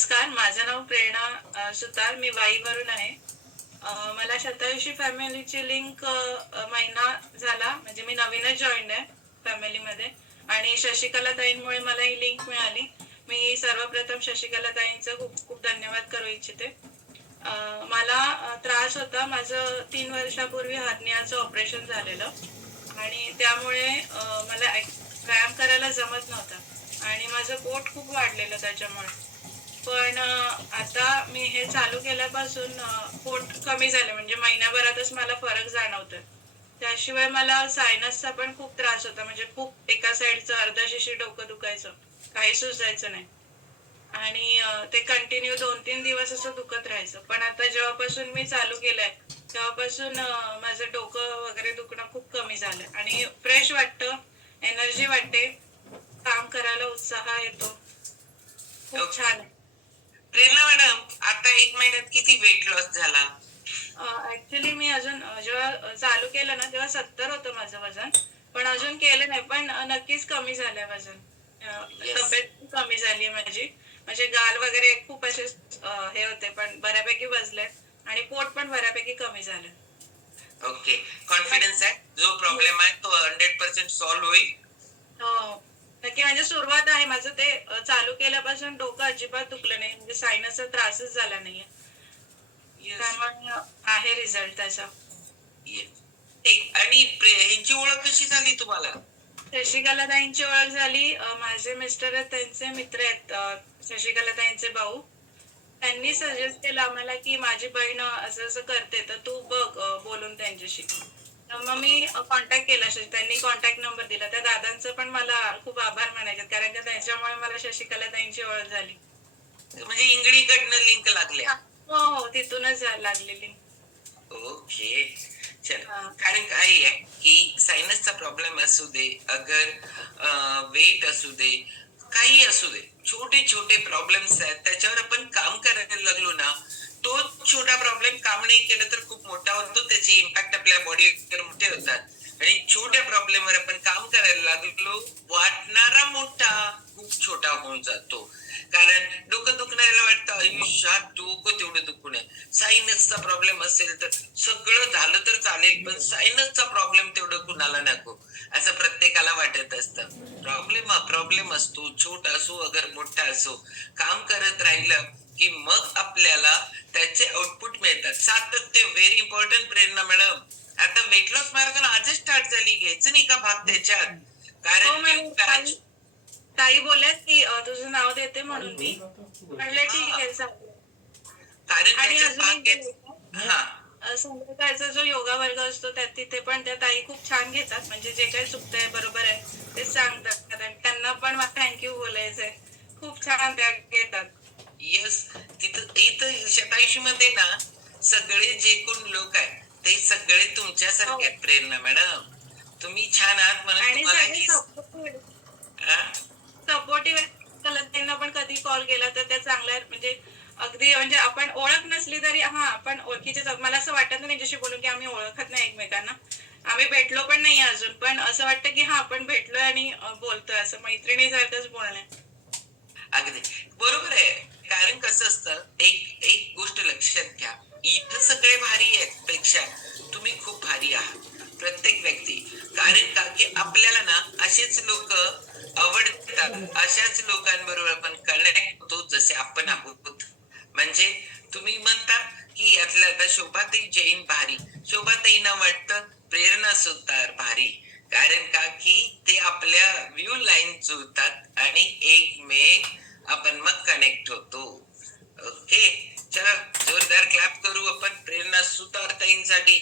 नमस्कार, माझं नाव प्रेरणा सुतार. मी वाईवरून आहे. मला शतायुषी फॅमिलीची लिंक महिना झाला, म्हणजे मी नवीनच जॉइन्ड आहे फॅमिलीमध्ये आणि शशिकला ताईंमुळे मला ही लिंक मिळाली. मी सर्वप्रथम शशिकला ताईंचं खूप खूप धन्यवाद करू इच्छिते. मला त्रास होता. माझं 3 वर्षापूर्वी हर्नियाचं ऑपरेशन झालेलं आणि त्यामुळे मला व्यायाम करायला जमत नव्हता आणि माझं पोट खूप वाढलेलं त्याच्यामुळे. पण आता मी हे चालू केल्यापासून पोट कमी झालं, म्हणजे महिन्याभरातच मला फरक जाणवतोय. त्याशिवाय मला सायनसचा पण खूप त्रास होता. म्हणजे खूप एका साइडचं अर्धाशीशी डोकं दुखायचं. काही सुचायचं नाही. आणि ते कंटिन्यू 2-3 दिवस असं दुखत राहायचं. पण आता जेव्हापासून मी चालू केलंय, तेव्हापासून माझं डोकं वगैरे दुखणं खूप कमी झालंय आणि फ्रेश वाटतं, एनर्जी वाटते, काम करायला उत्साह येतो. खूप ओके. छान आहे. प्रेरणा मॅडम, आता 1 महिन्यात किती वेट लॉस झाला? ॲक्चुअली मी अजून जेव्हा चालू केलं ना, तेव्हा 70 होतं माझं वजन. पण अजून केलं नाही. पण नक्कीच कमी झालंय वजन. येस. तब्येत पण कमी झाली आहे माझी. म्हणजे गाल वगैरे खूप असे हे होते, पण बऱ्यापैकी वजले आणि पोट पण बऱ्यापैकी कमी झालं. ओके. कॉन्फिडन्स आहे, जो प्रॉब्लेम आहे तो 100% सॉल्व्ह होईल. हो. नक्की, म्हणजे सुरुवात आहे. माझं ते चालू केल्यापासून डोकं अजिबात दुखलं नाही. म्हणजे सायनसचा त्रासच झाला नाहीये. येस. त्यामुळे आहे रिझल्ट त्याचा. येस. एक आणि ह्यांची ओळख कशी झाली तुम्हाला? शशिकलाताईंची ओळख झाली. माझे मिस्टर आहेत, त्यांचे मित्र आहेत, शशिकलाताईंचे भाऊ. त्यांनी सजेस्ट केलं आम्हाला, की माझी बहीण असं-असं करते, तर तू बघ बोलून त्यांच्याशी. तर मग मी कॉन्टॅक्ट केला. त्यांनी कॉन्टॅक्ट नंबर दिला. त्या दादांचं पण मला खूप आभार मानायचे, कारण की त्यांच्यामुळे मला शशिकलाताईंची ओळख झाली. म्हणजे इंगळीकडनं लिंक लागल्या. हो, हो. तिथूनच लागलेली. ओके. चल. हां. कारण काय आहे की सायनसचा प्रॉब्लेम असू दे, अगर वेट असू दे, काही असू दे, छोटे छोटे प्रॉब्लेम्स आहेत, त्याच्यावर आपण काम करायला लागलो ना, तो छोटा प्रॉब्लेम काम नाही केलं तर खूप मोठा होतो, त्याचे इम्पॅक्ट आपल्या बॉडीवर मोठे होतात आणि छोट्या प्रॉब्लेमवर आपण काम करायला लागलो, वाटणारा मोठा खूप छोटा होऊन जातो. कारण डोकं दुखणाऱ्याला वाटतं आयुष्यात डोकं तेवढं दुखू नये. सायनसचा प्रॉब्लेम असेल तर सगळं झालं तर चालेल, पण सायनसचा प्रॉब्लेम तेवढं कुणाला नको, असं प्रत्येकाला वाटत असतं. प्रॉब्लेम हा प्रॉब्लेम असतो, छोटा असो अगर मोठा असो, काम करत राहिलं की मग आपल्याला त्याचे आउटपुट मिळतात. सातत्य व्हेरी इम्पॉर्टंट. प्रेरणा मॅडम, आता वेट लॉस मॅरेथॉन आजच स्टार्ट झाली, घ्यायचं नाही का भाग त्याच्यात? हो, कारण की ताई बॅच ताई बोलल्यात, की तुझं नाव देते म्हणून मी. म्हटलं ठीक हा, आहे, चालेल. कारण आणि त्याच्यात अजून भाग एक घ्यायचा. बोलायचं, हा. संध्याकाळचा जो योगा वर्ग असतो त्यात तिथे पण त्या ताई खूप छान घेतात. म्हणजे जे काही चुकतंय, बरोबर आहे, ते सांगतात आणि त्यांना पण मला थँक बोलायचंय. खूप छान त्या घेतात. येस. तिथं इथं शतायुषी मध्ये ना, सगळे जे कोण लोक आहेत ते सगळे तुमच्यासारखे हो. आहेत. प्रेरणा मॅडम, तुम्ही छान आहात म्हणून आणि तुम्हाला सगळे ही हा? सपोर्टिव्ह आहेत. त्यांना पण कधी कॉल केला तर त्या चांगल्या आहेत. म्हणजे अगदी, म्हणजे आपण ओळख नसली तरी हां, आपण ओळखीचेच आहोत. मला असं वाटत नाही त्यांच्याशी बोलून, की आम्ही ओळखत नाही एकमेकांना. आम्ही भेटलो पण नाहीये अजून. पण असं वाटतं, की हां, आपण भेटलोय आणि बोलतोय, असं मैत्रिणीसारखंच बोलणं आहे. अगदी बरोबर आहे. कारण कसं असतं, एक एक गोष्ट लक्षात घ्या, इथं सगळे भारी आहेत पेक्षा तुम्ही खूप भारी आहात, प्रत्येक व्यक्ती. कारण का की आपल्याला ना असेच लोक आवडतात, अशाच लोकांबरोबर आपण कनेक्ट होतो जसे आपण आहोत. म्हणजे तुम्ही म्हणता की यातलं आता शोभाताई जैन भारी, शोभाताईंना वाटतं प्रेरणा सुतार भारी, कारण का की ते आपल्या व्ह्यू लाईन जुळतात आणि एकमेक आपण मग कनेक्ट होतो. ओके. चला, जोरदार क्लॅप करू आपण प्रेरणा सुतार ताईंसाठी.